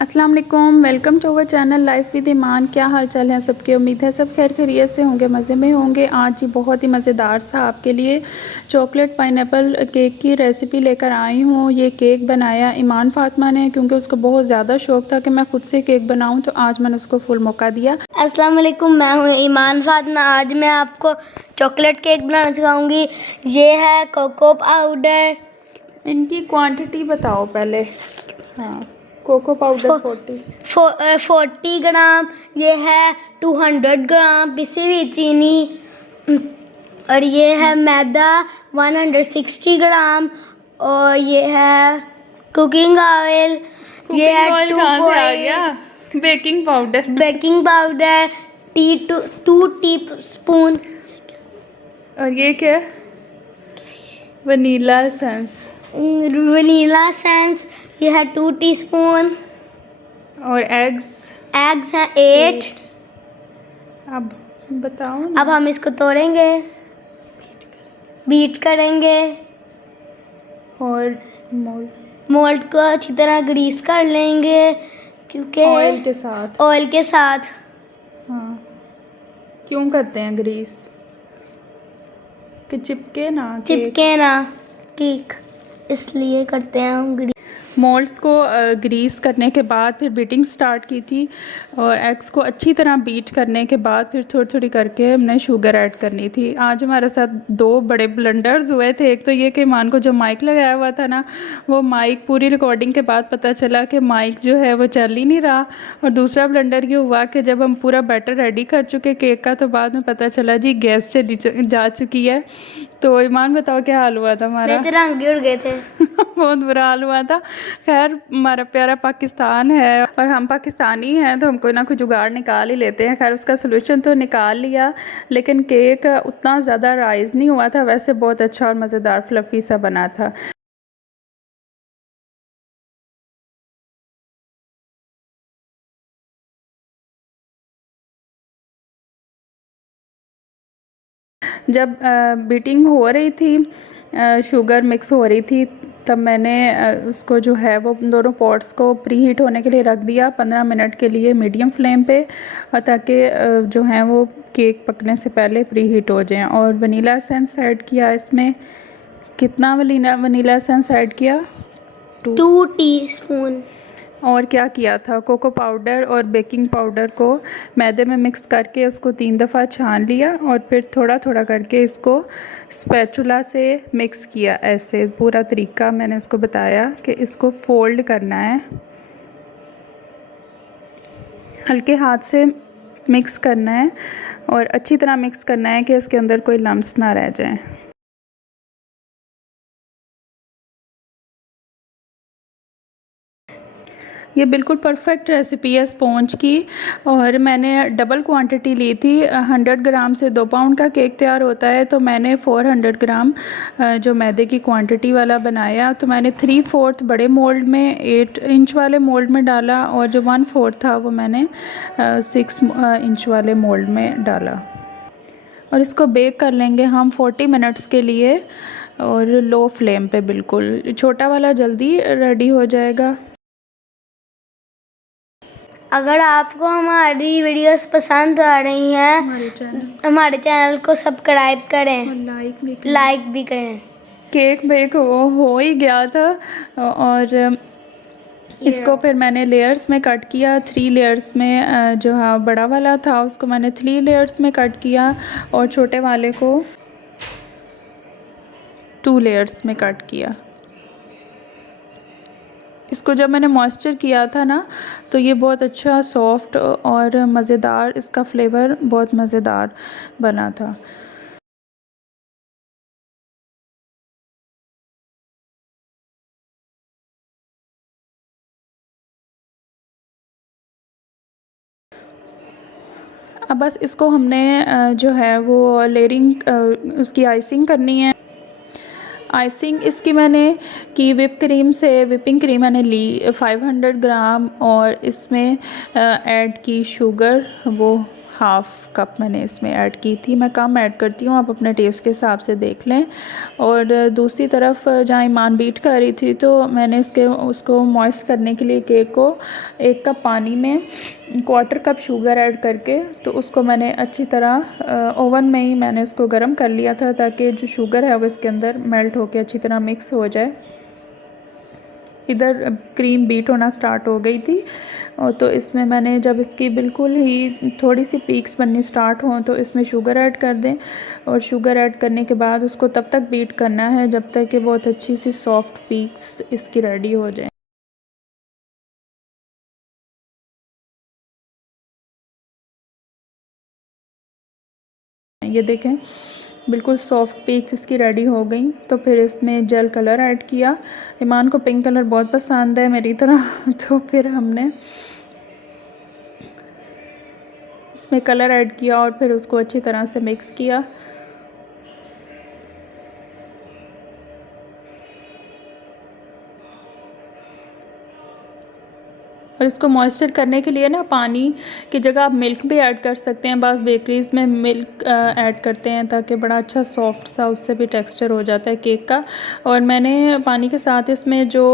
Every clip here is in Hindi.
अस्सलाम वालेकुम, welcome to our channel life with Iman. क्या हाल चाल है सबके? उम्मीद है सब खैर खैरियत से होंगे, मज़े में होंगे। आज ही बहुत ही मज़ेदार सा आपके लिए चॉकलेट पाइनएप्पल केक की रेसिपी लेकर आई हूँ। ये केक बनाया ईमान फ़ातिमा ने, क्योंकि उसको बहुत ज़्यादा शौक़ था कि मैं ख़ुद से केक बनाऊँ, तो आज मैंने उसको फुल मौका दिया। अस्सलाम वालेकुम, मैं हूँ ईमान फ़ातिमा। आज मैं आपको चॉकलेट केक बनाना सिखाऊंगी। ये है कोको पाउडर। इनकी क्वांटिटी बताओ पहले। हाँ, कोको पाउडर 40 ग्राम। ये है 200 ग्राम पिसी हुई चीनी। और ये है मैदा 160 ग्राम। और ये है कुकिंग ऑयल। ये है baking powder baking powder 2 teaspoon. और ये क्या? Vanilla essence. वनीला एसेंस ये है 2 टीस्पून। और एग्स हैं 8। अब बताओ ना। अब हम इसको तोड़ेंगे, बीट करेंगे और मोल्ड को अच्छी तरह ग्रीस कर लेंगे, क्योंकि ऑयल के साथ। हाँ, क्यों करते हैं ग्रीस? कि चिपके ना केक, इसलिए करते हैं हम ग्रीस। मोल्ड्स को ग्रीस करने के बाद फिर बीटिंग स्टार्ट की थी, और एग्स को अच्छी तरह बीट करने के बाद फिर थोड़ी थोड़ी करके हमने शुगर ऐड करनी थी। आज हमारे साथ 2 बड़े ब्लंडर्स हुए थे। एक तो ये कि ईमान को जो माइक लगाया हुआ था ना, वो माइक पूरी रिकॉर्डिंग के बाद पता चला कि माइक जो है वो चल ही नहीं रहा। और दूसरा ब्लंडर ये हुआ कि जब हम पूरा बैटर रेडी कर चुके केक का, तो बाद में पता चला जी गैस से जा चुकी है। तो ईमान बताओ क्या हाल हुआ था हमारा? मेरे रंग उड़ गए थे। बहुत बुरा हाल हुआ था। खैर, हमारा प्यारा पाकिस्तान है और हम पाकिस्तानी हैं, तो हम कोई ना कोई जुगाड़ निकाल ही लेते हैं। खैर, उसका सलूशन तो निकाल लिया, लेकिन केक उतना ज़्यादा राइज़ नहीं हुआ था। वैसे बहुत अच्छा और मज़ेदार फ्लफ़ी सा बना था। जब बीटिंग हो रही थी, शुगर मिक्स हो रही थी, तब मैंने उसको जो है वो दोनों पॉट्स को प्री हीट होने के लिए रख दिया 15 मिनट के लिए मीडियम फ्लेम पे, और ताकि जो है वो केक पकने से पहले प्री हीट हो जाएं। और वनीला एसेंस ऐड किया इसमें। कितना वनीला एसेंस ऐड किया? 2 टीस्पून। और क्या किया था? कोको पाउडर और बेकिंग पाउडर को मैदे में मिक्स करके उसको 3 दफ़ा छान लिया, और फिर थोड़ा थोड़ा करके इसको स्पैचुला से मिक्स किया। ऐसे पूरा तरीका मैंने उसको बताया कि इसको फोल्ड करना है, हल्के हाथ से मिक्स करना है, और अच्छी तरह मिक्स करना है कि इसके अंदर कोई लम्स ना रह जाए। ये बिल्कुल परफेक्ट रेसिपी है स्पॉन्ज की, और मैंने डबल क्वांटिटी ली थी। 100 ग्राम से 2 पाउंड का केक तैयार होता है, तो मैंने 400 ग्राम जो मैदे की क्वांटिटी वाला बनाया। तो मैंने 3/4 बड़े मोल्ड में 8 इंच वाले मोल्ड में डाला, और जो 1/4 था वो मैंने 6 इंच वाले मोल्ड में डाला। और इसको बेक कर लेंगे हम 40 मिनट्स के लिए, और लो फ्लेम पे बिल्कुल। छोटा वाला जल्दी रेडी हो जाएगा। अगर आपको हमारी वीडियोस पसंद आ रही हैं, हमारे चैनल को सब्सक्राइब करें, लाइक भी करें। केक बेक हो ही गया था, और इसको फिर मैंने लेयर्स में कट किया। 3 लेयर्स में जो हाँ बड़ा वाला था उसको मैंने 3 लेयर्स में कट किया, और छोटे वाले को 2 लेयर्स में कट किया। इसको जब मैंने मॉइस्चर किया था ना, तो ये बहुत अच्छा सॉफ्ट और मज़ेदार, इसका फ्लेवर बहुत मज़ेदार बना था। अब बस इसको हमने जो है वो लेयरिंग उसकी आइसिंग करनी है। आइसिंग इसकी मैंने की विपिंग क्रीम मैंने ली 500 ग्राम, और इसमें ऐड की शुगर वो हाफ़ कप मैंने इसमें ऐड की थी। मैं कम ऐड करती हूँ, आप अपने टेस्ट के हिसाब से देख लें। और दूसरी तरफ जहाँ ईमान बीट कर रही थी तो मैंने उसको मॉइस्ट करने के लिए केक को 1 कप पानी में 1/4 कप शुगर ऐड करके तो उसको मैंने अच्छी तरह ओवन में ही मैंने उसको गर्म कर लिया था, ताकि जो शुगर है वो इसके अंदर मेल्ट होकर अच्छी तरह मिक्स हो जाए। इधर क्रीम बीट होना स्टार्ट हो गई थी, और तो इसमें मैंने जब इसकी बिल्कुल ही थोड़ी सी पीक्स बननी स्टार्ट हों तो इसमें शुगर ऐड कर दें। और शुगर ऐड करने के बाद उसको तब तक बीट करना है जब तक कि बहुत अच्छी सी सॉफ्ट पीक्स इसकी रेडी हो जाए। ये देखें बिल्कुल सॉफ्ट पीक्स इसकी रेडी हो गई। तो फिर इसमें जेल कलर ऐड किया। ईमान को पिंक कलर बहुत पसंद है मेरी तरह तो फिर हमने इसमें कलर ऐड किया और फिर उसको अच्छी तरह से मिक्स किया। और इसको मॉइस्चर करने के लिए ना पानी की जगह आप मिल्क भी ऐड कर सकते हैं। बस बेकरीज़ में मिल्क ऐड करते हैं ताकि बड़ा अच्छा सॉफ्ट सा उससे भी टेक्सचर हो जाता है केक का। और मैंने पानी के साथ इसमें जो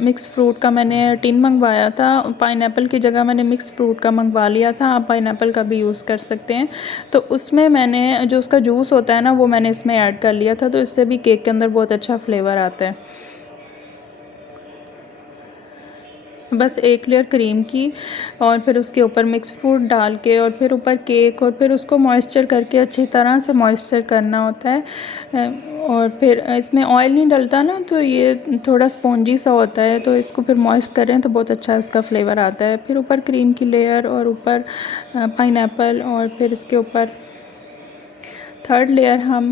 मिक्स फ्रूट का मैंने टिन मंगवाया था, पाइनएप्पल की जगह मैंने मिक्स फ्रूट का मंगवा लिया था, आप पाइनएप्पल का भी यूज़ कर सकते हैं। तो उसमें मैंने जो उसका जूस होता है ना वो मैंने इसमें ऐड कर लिया था, तो इससे भी केक के अंदर बहुत अच्छा फ्लेवर आता है। बस 1 लेयर क्रीम की और फिर उसके ऊपर मिक्स फ्रूट डाल के और फिर ऊपर केक, और फिर उसको मॉइस्चर करके अच्छी तरह से मॉइस्चर करना होता है। और फिर इसमें ऑयल नहीं डलता ना, तो ये थोड़ा स्पॉन्जी सा होता है, तो इसको फिर मॉइस्ट करें तो बहुत अच्छा इसका फ्लेवर आता है। फिर ऊपर क्रीम की लेयर और ऊपर पाइनएप्पल, और फिर इसके ऊपर 3rd लेयर हम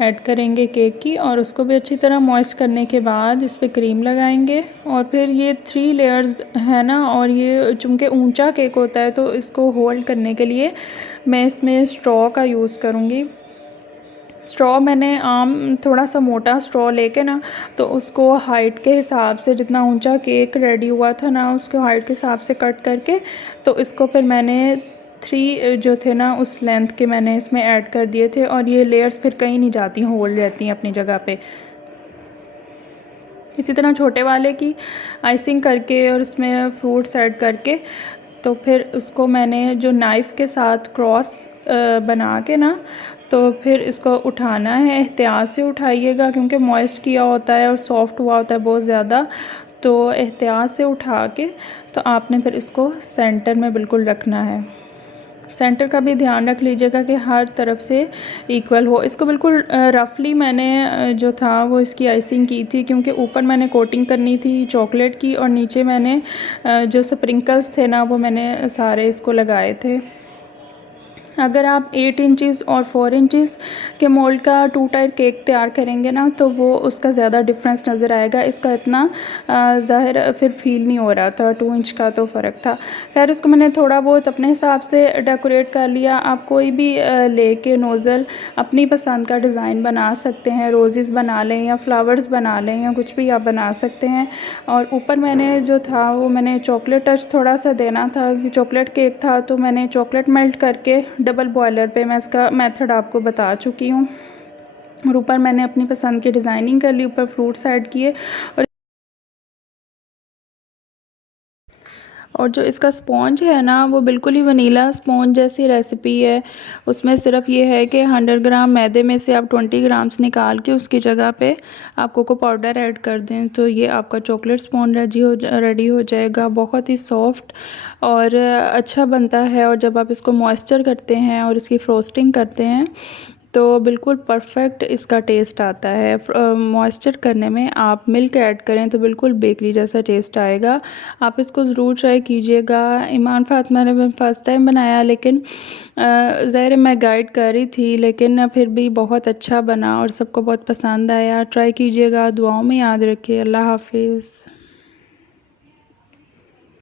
ऐड करेंगे केक की, और उसको भी अच्छी तरह मॉइस्ट करने के बाद इस पर क्रीम लगाएंगे। और फिर ये 3 लेयर्स है ना, और ये चूँकि ऊंचा केक होता है तो इसको होल्ड करने के लिए मैं इसमें स्ट्रॉ का यूज़ करूँगी। स्ट्रॉ मैंने आम थोड़ा सा मोटा स्ट्रॉ लेके ना, तो उसको हाइट के हिसाब से जितना ऊंचा केक रेडी हुआ था ना उसको हाइट के हिसाब से कट करके, तो इसको फिर मैंने 3 जो थे ना उस लेंथ के मैंने इसमें ऐड कर दिए थे। और ये लेयर्स फिर कहीं नहीं जाती, होल्ड रहती हैं अपनी जगह पे। इसी तरह छोटे वाले की आइसिंग करके और इसमें फ्रूट्स ऐड करके, तो फिर उसको मैंने जो नाइफ़ के साथ क्रॉस बना के ना, तो फिर इसको उठाना है। एहतियात से उठाइएगा क्योंकि मॉइस्ट किया होता है और सॉफ्ट हुआ होता है बहुत ज़्यादा, तो एहतियात से उठा के तो आपने फिर इसको सेंटर में बिल्कुल रखना है। सेंटर का भी ध्यान रख लीजिएगा कि हर तरफ से इक्वल हो। इसको बिल्कुल रफली मैंने जो था वो इसकी आइसिंग की थी, क्योंकि ऊपर मैंने कोटिंग करनी थी चॉकलेट की और नीचे मैंने जो स्प्रिंकल्स थे ना वो मैंने सारे इसको लगाए थे। अगर आप 8 इंचज़ और 4 इंचज़ के मोल्ड का 2 टायर केक तैयार करेंगे ना, तो वो उसका ज़्यादा डिफरेंस नज़र आएगा। इसका इतना ज़ाहिर फिर फील नहीं हो रहा था, 2 इंच का तो फ़र्क था। खैर इसको मैंने थोड़ा बहुत अपने हिसाब से डेकोरेट कर लिया। आप कोई भी लेके नोज़ल अपनी पसंद का डिज़ाइन बना सकते हैं, रोज़ेज़ बना लें या फ्लावर्स बना लें या कुछ भी आप बना सकते हैं। और ऊपर मैंने जो था वो मैंने चॉकलेट टच थोड़ा सा देना था, चॉकलेट केक था, तो मैंने चॉकलेट मेल्ट करके डबल बॉयलर पे मैं इसका मेथड आपको बता चुकी हूँ। और ऊपर मैंने अपनी पसंद की डिज़ाइनिंग कर ली, ऊपर फ्रूट्स ऐड किए। और जो इसका स्पॉन्ज है ना वो बिल्कुल ही वनीला स्पॉन्ज जैसी रेसिपी है। उसमें सिर्फ ये है कि 100 ग्राम मैदे में से आप 20 ग्राम्स निकाल के उसकी जगह पे आप कोको पाउडर ऐड कर दें, तो ये आपका चॉकलेट स्पॉन्ज रेडी हो जाएगा। बहुत ही सॉफ्ट और अच्छा बनता है। और जब आप इसको मॉइस्चर करते हैं और इसकी फ्रोस्टिंग करते हैं तो बिल्कुल परफेक्ट इसका टेस्ट आता है। मॉइस्चर करने में आप मिल्क ऐड करें तो बिल्कुल बेकरी जैसा टेस्ट आएगा। आप इसको ज़रूर ट्राई कीजिएगा। ईमान फातिमा ने फ़र्स्ट टाइम बनाया, लेकिन ज़ाहिर मैं गाइड कर रही थी, लेकिन फिर भी बहुत अच्छा बना और सबको बहुत पसंद आया। ट्राई कीजिएगा, दुआओं में याद रखिए। अल्लाह हाफिज़।